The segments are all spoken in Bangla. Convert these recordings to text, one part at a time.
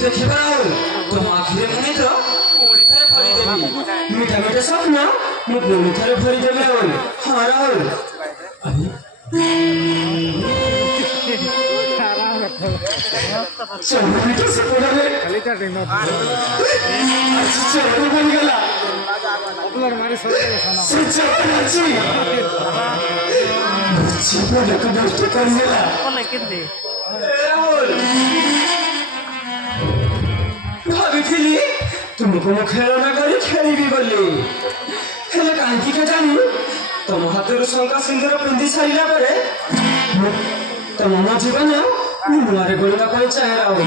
देखिबा राहुल तुम आखिरे मुनि तो मुनि थरे भरी देबी मीठा मीठा स्वप्न मु मुनि थरे भरी देबी राहुल हां राहुल अभी चलो मीठा से पड़ा रे खाली का टाइम चलो बन गया अपलोड मारे सोच अच्छी जीवन को नष्ट कर दिया कौन कितने राहुल भाभी थी तुमको मो खेलना करी खेली भी बोली हेले कांकी के जानी तुम हाथ रो शंका सिंदूर पिंदी साइला परे तुम मो जीवन मुआरे गोलिया कोई चाहे राहुल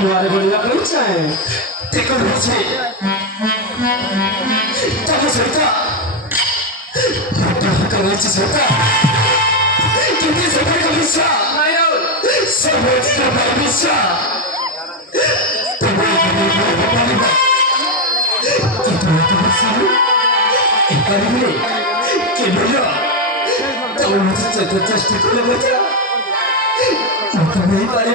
मुआरे गोलिया कोई चाहे देखो मुझे तब सरता करना चाहिए क्योंकि सफर का हिस्सा सफर का हिस्सा चेष्टा कर नहीं पारे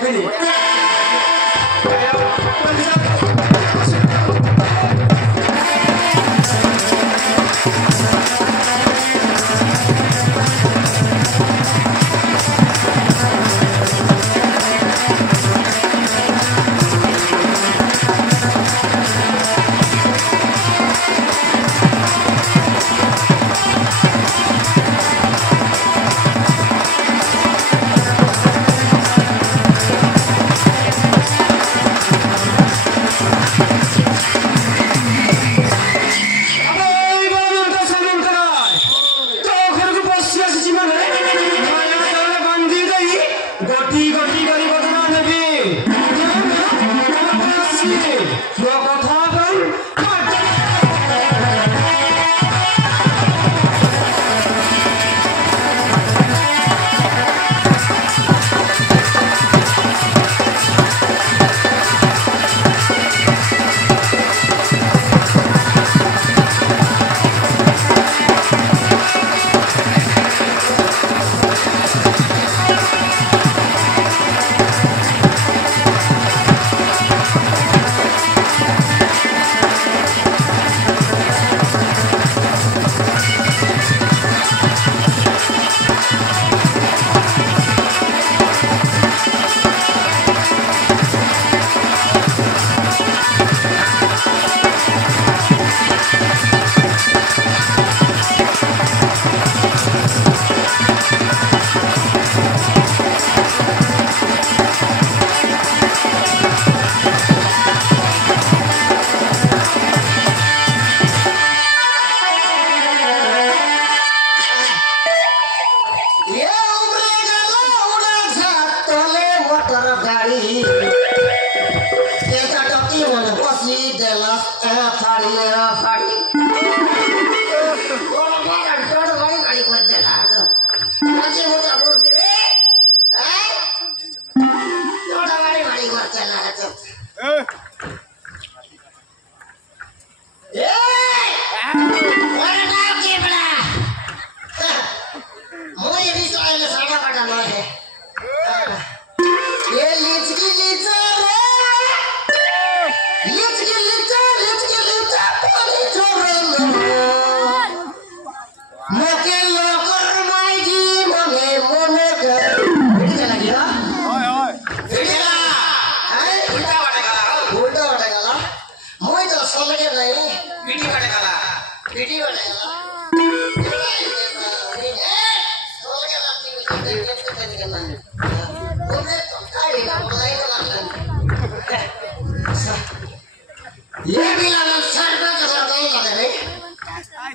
ये भी लगा सरपंच का कौन लगे रे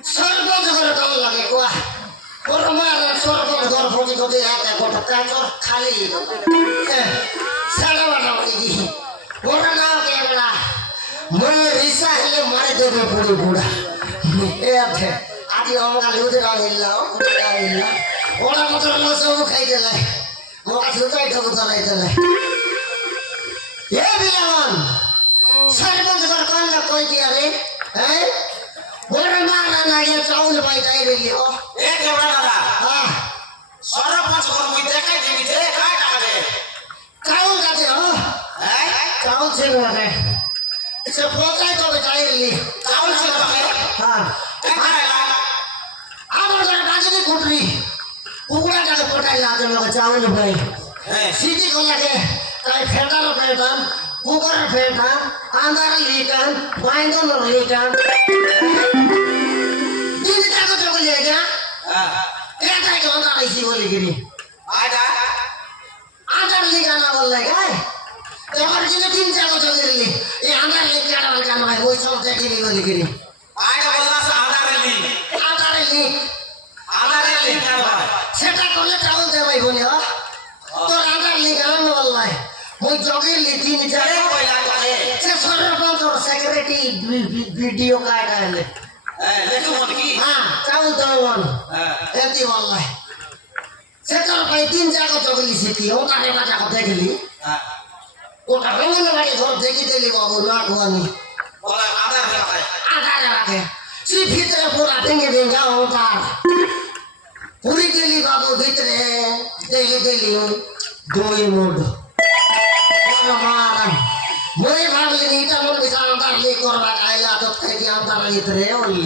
सरपंच का कौन लगे को और हमारा सरपंच घर फोटी को दे आता को टक्का चोर खाली साला वाला होगी और ना के बड़ा मैं रिसा है मारे दे पूरी बूढ़ा ए आते आदि हम का लूट का हिला ओड़ा मतलब लो सब खाई देला मोका सुताई ठोक चलाई देला ये भी लगन सरपंच घर कौन लग कोई दिया रे हैं बोरा मारना ना ये चावल भाई जाए रे लियो एक बड़ा दादा हां सरपंच घर मुई देखाई देबी थे काय टाका दे चावल ছিল আগে সে পচাই তবে চাইলি চাউল ছিল তবে হ্যাঁ আমার যারা বাজারে কুটরি কুকুড়াটাকে পটাই লাগে লোকে চাউল ভাই সিটি গোলাকে তাই ফেটারও ফেটান কুকুরের ফেটান আন্দার লিটান বাইন্দনের লিটান তিন টাকা চলে যায় না এটাই গন্ধা আইসি বলি গিরি আন্দার লিটানা বললে গায় তখন কিন্তু তিন টাকা চলে গেলি এই আন্দার লিটানা কেন ভাই ওই সব দেখি বলি গিরি সেটা করলে চাউল দেবাই বলি তোর আধার লিখ আনন্দ বললাই ওই জগের লি তিন সে সর্বপ্রথম তোর সেক্রেটারি ভিডিও কাটা এলে হ্যাঁ চাউল দেওয়ান এটি বললাই সে তোর ভাই তিন জায়গা জগলি সিটি ওটা রেবা জায়গা দেখলি ওটা রঙের বাড়ি ঘর দেখি দিলি বাবু না গোয়ানি আধার রাখে সে ভিতরে পুরা ভেঙে ভেঙে ওটার পুরি দিলি বাবু ভিতরে দেখে দিলি দুই মুড মই ভাবলি এটা মন বিশাল আন্দার লি করবা খাইলা তো খাইদি আন্দার ভিতরে ওলি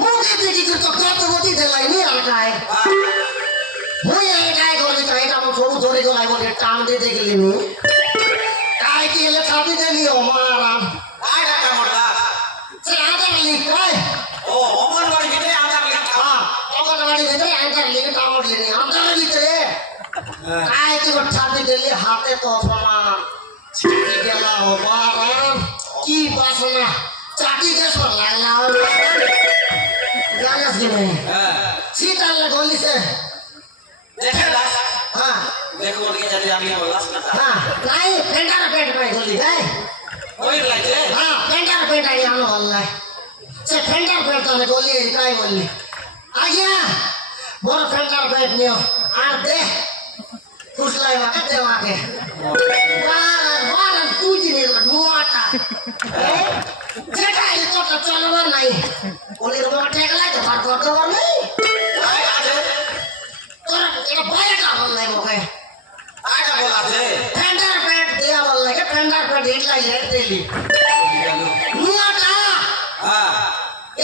মুখে দেখি তো কত গতি দেলাই নি আর খায় মই এটাই করি তো এটা মো সবু ধরে গলাই বলে টান দিয়ে দেখলি নি কাই কি এলে খাবি দিলি ও মারাম আয় টাকা মোটা সে আন্দার লি কয় ও অঙ্গনবাড়ি ভিতরে আন্দার লি অঙ্গনবাড়ি ভিতরে আন্দার লি কামড় দিলি আন্দার ভিতরে কাই তো ছাতি দিলি হাতে তো সমান ছাতি গেলা ও মারাম কি বাসনা চাটি কে সর লাগলা জানাস কি নাই শীতাল গলিছে দেখে দাস হ্যাঁ দেখো ওদিকে যদি আমি বললাস না হ্যাঁ নাই পেন্টার পেন্ট পাই গলি গায় ওই লাগছে হ্যাঁ পেন্টার পেন্ট আই আনো বললাই সে পেন্টার পেন্ট তো গলি কাই বললি আইয়া বড় পেন্টার পেন্ট নিও আর দে খুশলাই মাকে দে মাকে বারান তুই জিনিস নোয়াটা যেটা এই তোটা চলবার নাই ওলির মাঠে গেলাই তো পার করতে পারবি তোরা এটা ভয়টা বললাই মোকে আয়টা বলাছে পেন্টার পেন্ট দেয়া বললাই পেন্টার পেন্ট হিটলাই লেট দিলি নোয়াটা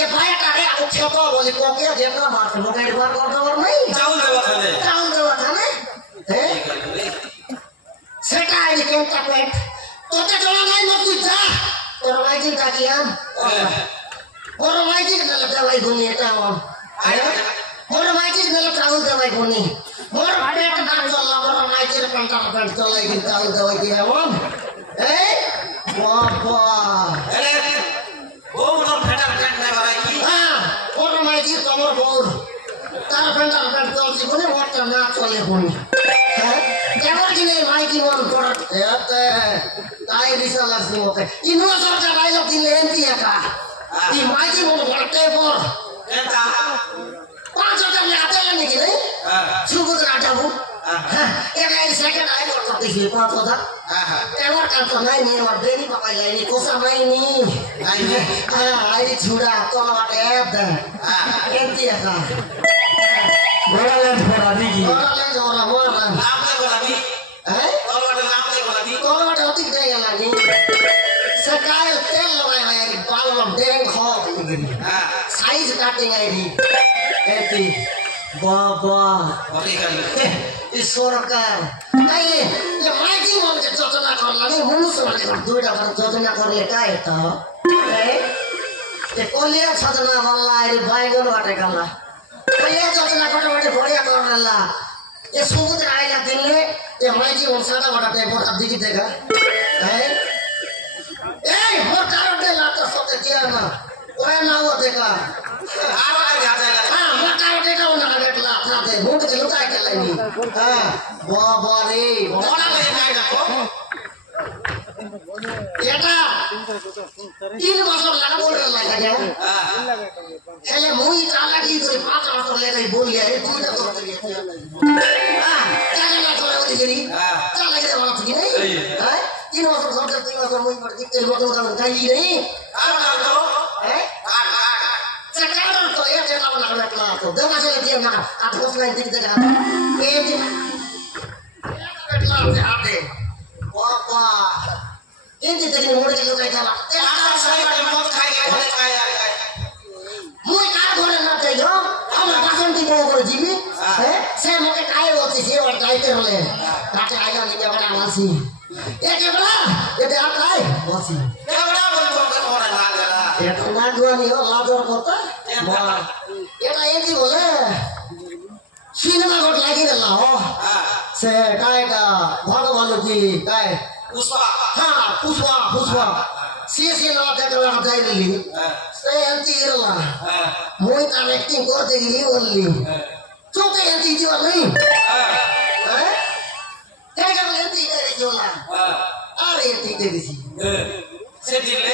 এ ভয়টা রে আমি ছোট বলি কোকে যেটা মারতে মোকে একবার করতে পারবি নাই চাউল দেওয়া খানে চাউল দেওয়া খানে সেটা এই পেন্টার পেন্ট তোতে চলা নাই মত তুই যা তোর মাইজি ডাকিয়াম ওর মাইজি গেলে দেওয়াই গুনি এটা আমার ওর মাইজি গেলে চাউল দেওয়াই গুনি ওর পেট না চললা ওর মাইজির পেন্টার পেন্ট চলাই কি চাউল দেওয়াই কি এমন এই বাবা এরে ও তোর ফেটার পেট নাই ভাই কি হ্যাঁ ওর মাইজি তোমার বউর তার পেন্টার পেন্ট চলছি গুনি ওরটা না চলে গুনি হ্যাঁ কেমন কিনে মাইকি মন পড়া এতে তাই রিসা লাগছে ওকে ইনু সরকার ডায়লগ দিলে এমপি একা এই মাইকি মন পড়তে পর এটা 5,000 হাতে নাকি রে সুবুদ রাটাবু হ্যাঁ একা এই সেকেন্ড আই করতে দিছি 5,000 এবার কাট নাই নি আমার দেরি বাবা লাইনি কোসা নাইনি হ্যাঁ আইরি ছুড়া তোলা মাঠে এমপি একা গোড়ালেন পড়া দিকি গোড়ালেন ওরা মোরা নাম দে বলাবি হ্যাঁ তোর নাম দে বলাবি তোর মাঠে অতিক দেয় গেল নি সকাল তেল লগাই ভাই বাল ডেং খাওয়া সাইজ কাটিং আইরি এটি বাবা বলি গেল এই সরকার তাই যে মাইকি মনকে যোজনা করলাম মানুষ মানে দুইটা যোজনা করলে কাই তো কলিয়া সাধনা বললা এই বাইগন বাটে গেলা কলিয়া যোজনা করে বাটে বড়িয়া করলা ये सुबुत आएगा दिन में ये हमारे जी उनसा का बड़ा टेबल अब दिखी देगा है ए मोर कारो दे लाता सोते किया ना ओए ना वो देखा आवाज जाता है हां मोर कारो दे का उन्हें काट ला अपना दे मुंह के लुटा के लानी हां बाबा रे बोला ले जाएगा को এটা 3 বছর লাগা বলে লাগা যায় হেলে মুই কালা কি করে 5 বছর লেগে বলি আরে তুই তো করতে হ্যাঁ কালা না করে ওই গরি কালা করে বলা তুই নাই হ্যাঁ 3 বছর ঘর 3 বছর মুই পড়ি 3 বছর কাম কাই নাই আর তো হ্যাঁ সরকার তো এ যেটা লাগা লাগলা তো দেবা চলে দিয়ে না আর বস লাইন দিকে দেখা এই যে লাগা হাতে বাবা এতে দেখি মরে গেল তাই খালা মদ খাই খাই মুই কার ঘরে না যাই আমার বাসন কি বড় করে দিবি হ্যাঁ সে মোকে কাই বলছি সে ওর যাইতে হলে কাছে আইলা নিতে বড় আমাসি একে বড় এতে আর কাই বসি কেবড়া বলি তোমরা না গেলা এটা না গুয়ানি ও লাজর কথা এটা এটি বলে সিনেমা ঘট লাগি গেল সে কাইটা ভগবান কি কাই পুষ্পা হ্যাঁ পুষ্পা পুষ্পা সে না দেখলা যাইলি সে এন্টি ইরলা মই তার অ্যাক্টিং করতে গেলি বললি চোখে এন্টি দিও নাই হ্যাঁ কে কেন এন্টি করে দিওলা আর এন্টি দিছি সে দিলে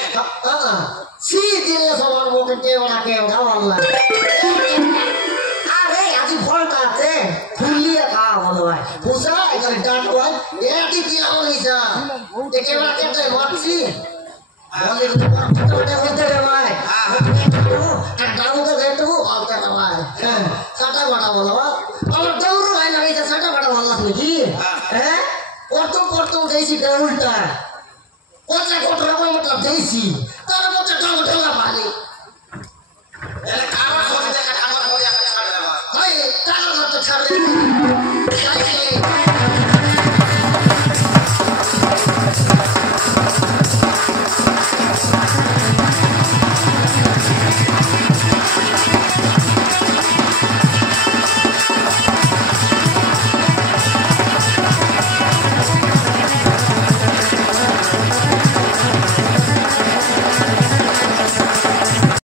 সি দিলে সবার মুখে কে ওটা বললা আরে আজি ফলটা আছে ফুলিয়ে খাওয়া ভালো হয় বুঝা এখানে ডাট হয় এটি দিলাম নিসা একেবারে কেটে মারছি বলে ওটা বলতে রে ভাই কাটাও তো দেখতো বলতে রে ভাই সাটা বাটা বলো আমার দৌড় ভাই না এই সাটা বাটা বললাম নাকি হ্যাঁ কত দেইছি উল্টা ওটা কত রকম মতলব দেইছি তার মধ্যে ঢঙ্গা পানি এলে কারণ হয়ে দেখা কারণ হয়ে ছাড় দেওয়া ভাই টাকা তো ছাড়ে